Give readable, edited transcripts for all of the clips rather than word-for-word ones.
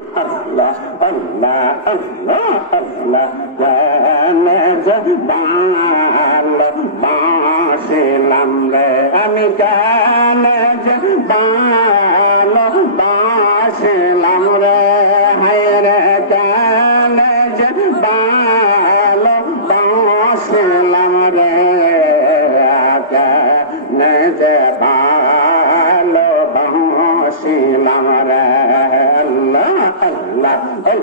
Allah, Allah, Allah, Allah, জানে যে ভালোবাসিলাম রে আমি, জানে যে ভালোবাসিলাম রে, হায় রে জানে যে ভালোবাসিলাম রে, জানে যে ভালোবাসিলাম রে। Allah, Allah, Allah, Allah,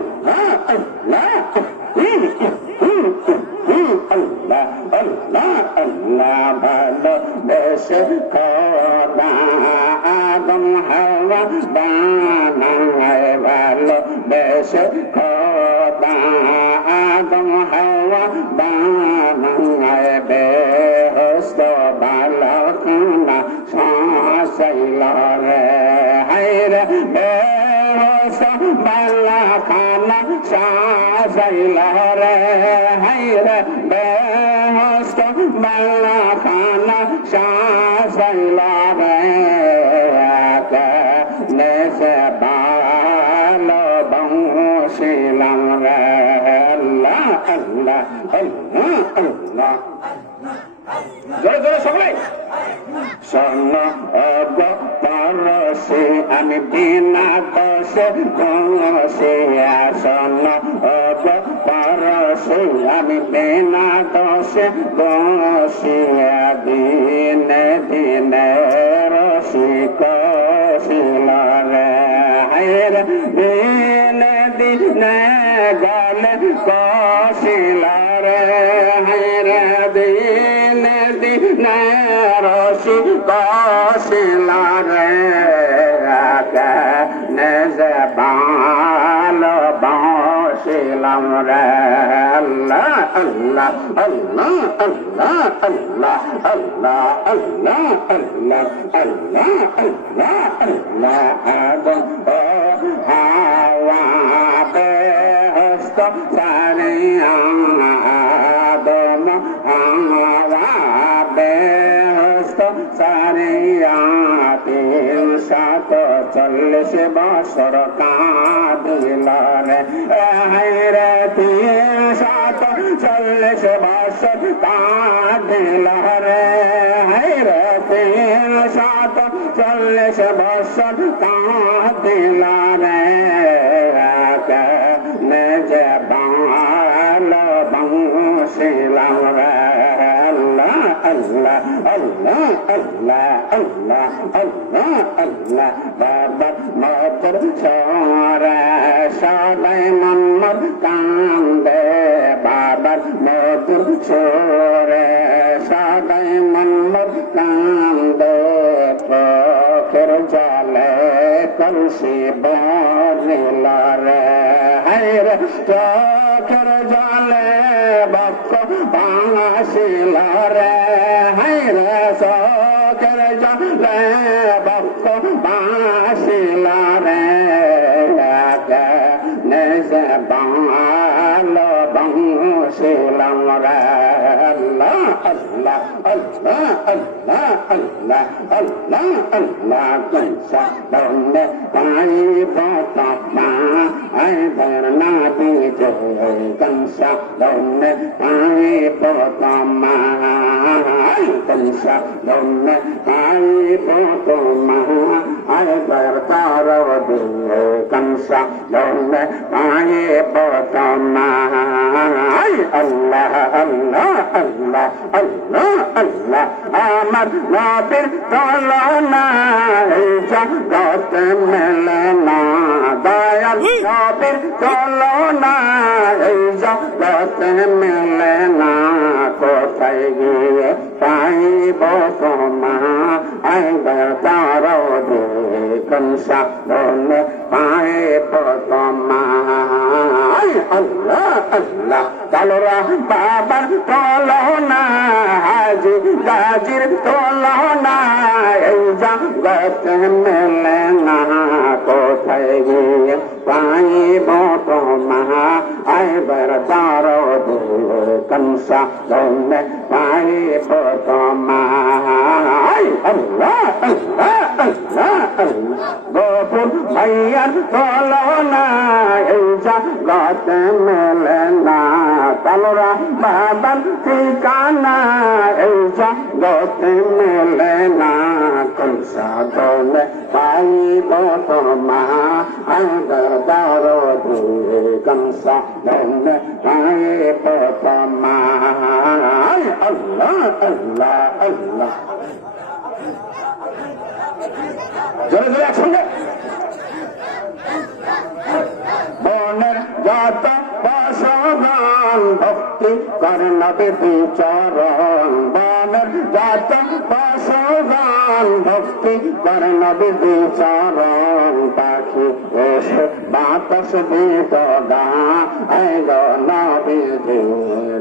Allah, Allah, Allah, ভালোবেসে খোদা আদম হাওয়া বানায়, ভালোবেসে খোদা আদম হাওয়া বানায়, বেহেশত বালাখানা সাজাইল রে, হায় রে বালাখানা সাজাইল রে, হায় রে বেহেশত বালাখানা সাজাইল রে, নেশে ভালোবাসিলাম রে। আল্লাহ আল্লাহ আল্লাহ আল্লাহ, জোরে জোরে সবাই শোন পরশে আমি বিনা দোষে দোষিয়া, শোন পরশে আমি বিনা দোষে দোষিয়া, দিনে দিনে রসিক ছিল রে, হায় রে দিনে দিনে গলে কষিল রে, হায় রে দিনে দিনে রসি কষিল রে, নেজে ভালোবাসিলাম রে। আল্লাহ আল্লাহ আল্লাহ আল্লাহ আল্লাহ আল্লাহ আল্লাহ আল্লাহ আল্লাহ আল্লাহ আল্লাহ, আদম হাওয়া বেহেশত সারিয়া, আদম হাওয়া বেহেশত সারিয়া, 340 বছর কাঁদিল রে, হায় রে 340 বছর কাঁদিল রে, হায় রে 340 বছর কাঁদিল রে, নিজে ভালোবাসিলাম রে। আল্লাহ আল্লাহ আল্লাহ আল্লাহ আল্লাহ আল্লাহ আল্লাহ, বাবার মধুর সরে সদাই মন্মর কান্দে, বাবার মধুর সরে সদাই মন্মর কান্দে, চোখের জলে কলসি ভরিল রে, হায় রে চোখের জলে বক্ষ ভাসিল রে, হায় রে চোখের জলে বক্ষ ভাসিল রে, নেশে ভালোবাসিলাম রে। আল্লাহ আল্লাহ আল্লাহ আল্লাহ আল্লাহ আল্লাহ আল্লাহ, কনসা দৌনে পাইব তপা আইবার না দিতে, কনসা দৌনে পাইব তমা, কনসা দৌনে পাইব তমা আইবার তার দে, কনসা দৌনে পাইব তমা। আল্লাহ আল্লাহ আল্লাহ আল্লাহ আল্লাহ, আমার নবীর তুলনা এই জগতে মেলে না, দয়াল নবীর তুলনা এই জগতে মেলে না, কোথায় গিয়ে পাইব তোমা আইবার তার দে, কনসা দৌনে পাইব তোমা। আল্লাহ আল্লাহ, কালরা বাবার তুলনা হাজি গাজির তুলনা এই জগতে মেলে না, কোথায় গিয়ে পাইব তোমা আইবার তার দে, কনসা দৌনে পাইব তোমা। আল্লাহ আল্লাহ আল্লাহ আল্লাহ গোপুর ভাইয়ার তুলনা এই জগতে মেলে না কালোরা বাবার ঠিকানা এই জগতে মেলে না কোন সাধনে পাইব তোমা আঙ্গার দিয়ে কোন সাধনে পাইব তোমা আল্লাহ আল্লাহ আল্লাহ জোরে জোরে একসঙ্গে বনের যত বসবান ভক্তি করে নবী চরণ বনের যত বসবান ভক্তি করে নবী চরণ পাখি এসে বাতাস দিত গা নবী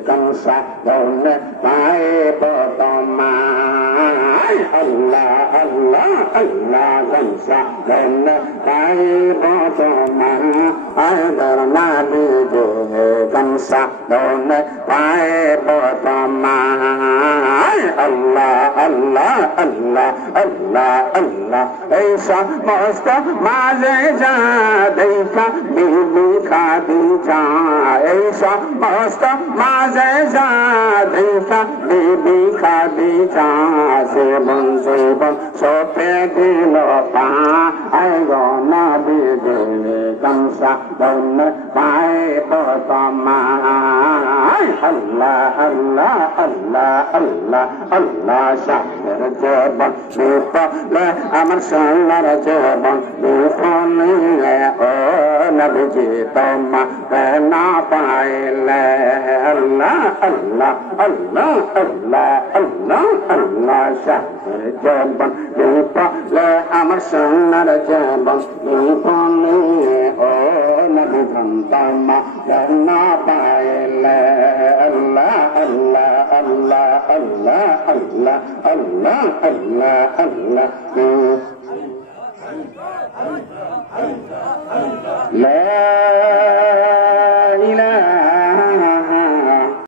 কংসা ধনে পাইব তোমায় আল্লাহ আল্লাহ আল্লাহ কংসা ধনে পাইব তোমায় নবী কংসা ধনে পাইব তোমায় আল্লাহ আল্লাহ আল্লাহ আল্লাহ আল্লাহ এই সমস্ত মাঝে যা দেখা বিবি খাদিজা এই সমস্ত মাঝে যা দেখা বিবি খাদিজা জীবন জীবন সপে দিল পা নবী কংসা ধনে পাইব তোমায় আল্লাহ আল্লাহ আল্লাহ আল্লাহ আল্লাহ শাহের জীবন বিপলে আমার সোনার জীবন বিপলে ও নবীজি তোমা না পাইলে আল্লাহ আল্লাহ আল্লাহ আল্লাহ আল্লাহ আল্লাহ শাহের জীবন বিপলে আমার সোনার জীবন বিপলে ও নবী তোমা না পাইলে আল্লাহ আল্লাহ আল্লাহ আল্লাহ আল্লাহ আল্লাহ আল্লাহ আল্লাহ লা